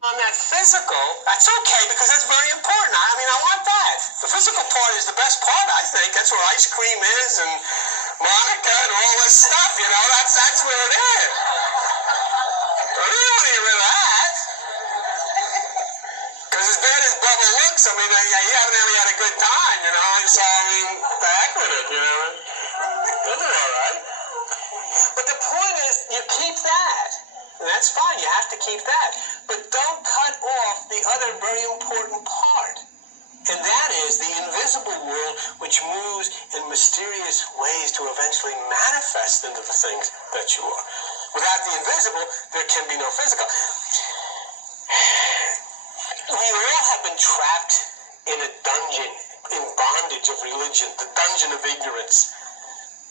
On that physical, that's okay because that's very important. I mean, I want that. The physical part is the best part, I think. That's where ice cream is and Monica and all this stuff, you know. That's where it is. I don't want to get rid of that. Because as bad as Bubba looks, I mean, he haven't really had a good time, you know. And so, I mean, the heck with it, you know. He'll do all right. But the point is, you keep that. And that's fine, you have to keep that. But don't cut off the other very important part. And that is the invisible world, which moves in mysterious ways to eventually manifest into the things that you are. Without the invisible, there can be no physical. We all have been trapped in a dungeon, in bondage of religion, the dungeon of ignorance.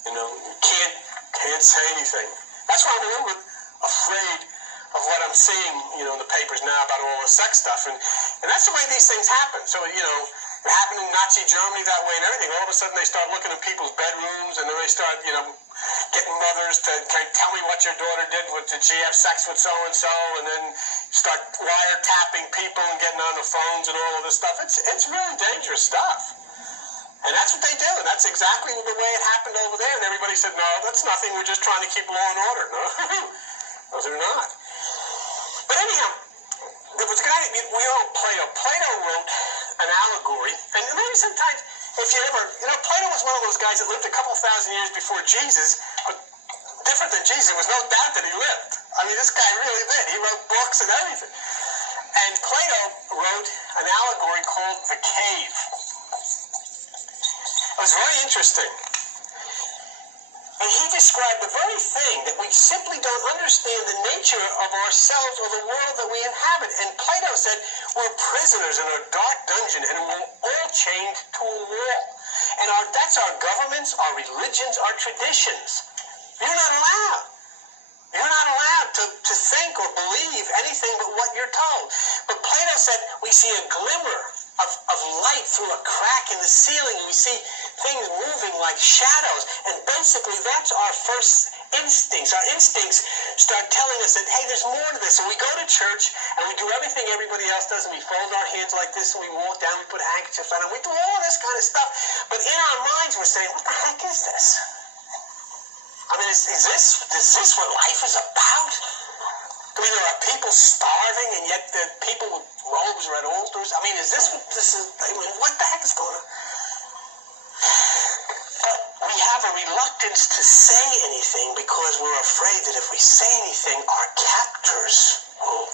You know, you can't say anything. That's why I'm a little bit afraid of what I'm seeing, you know, in the papers now about all the sex stuff. And that's the way these things happen. So, you know, it happened in Nazi Germany that way and everything. All of a sudden they start looking at people's bedrooms and then they start, you know, getting mothers to tell me what your daughter did. Did she have sex with so-and-so? And then start wiretapping people and getting on the phones and all of this stuff. It's really dangerous stuff. And that's what they do, and that's exactly the way it happened over there. And everybody said, no, that's nothing, we're just trying to keep law and order. No, those are not. But anyhow, there was a guy, we all Plato. Plato wrote an allegory, and maybe sometimes, if you ever, you know, Plato was one of those guys that lived a couple thousand years before Jesus, but different than Jesus, there was no doubt that he lived. I mean, this guy really did. He wrote books and everything. And Plato wrote an allegory called The Cave. It was very interesting. And he described the very thing that we simply don't understand the nature of ourselves or the world that we inhabit. And Plato said, we're prisoners in a dark dungeon and we're all chained to a wall. And that's our governments, our religions, our traditions. You're not allowed. You're not allowed to think or believe anything but what you're told. But Plato said we see a glimmer of light through a crack in the ceiling. We see things moving like shadows. And basically that's our first instincts. Our instincts start telling us that, hey, there's more to this. So we go to church and we do everything everybody else does, and we fold our hands like this and we walk down, we put handkerchiefs on, and we do all this kind of stuff. But in our minds we're saying, what the heck is this? I mean, is this what life is about? I mean, there are people starving, and yet the people with robes are at altars. I mean, is this what this is? I mean, what the heck is going on? But we have a reluctance to say anything because we're afraid that if we say anything, our captors will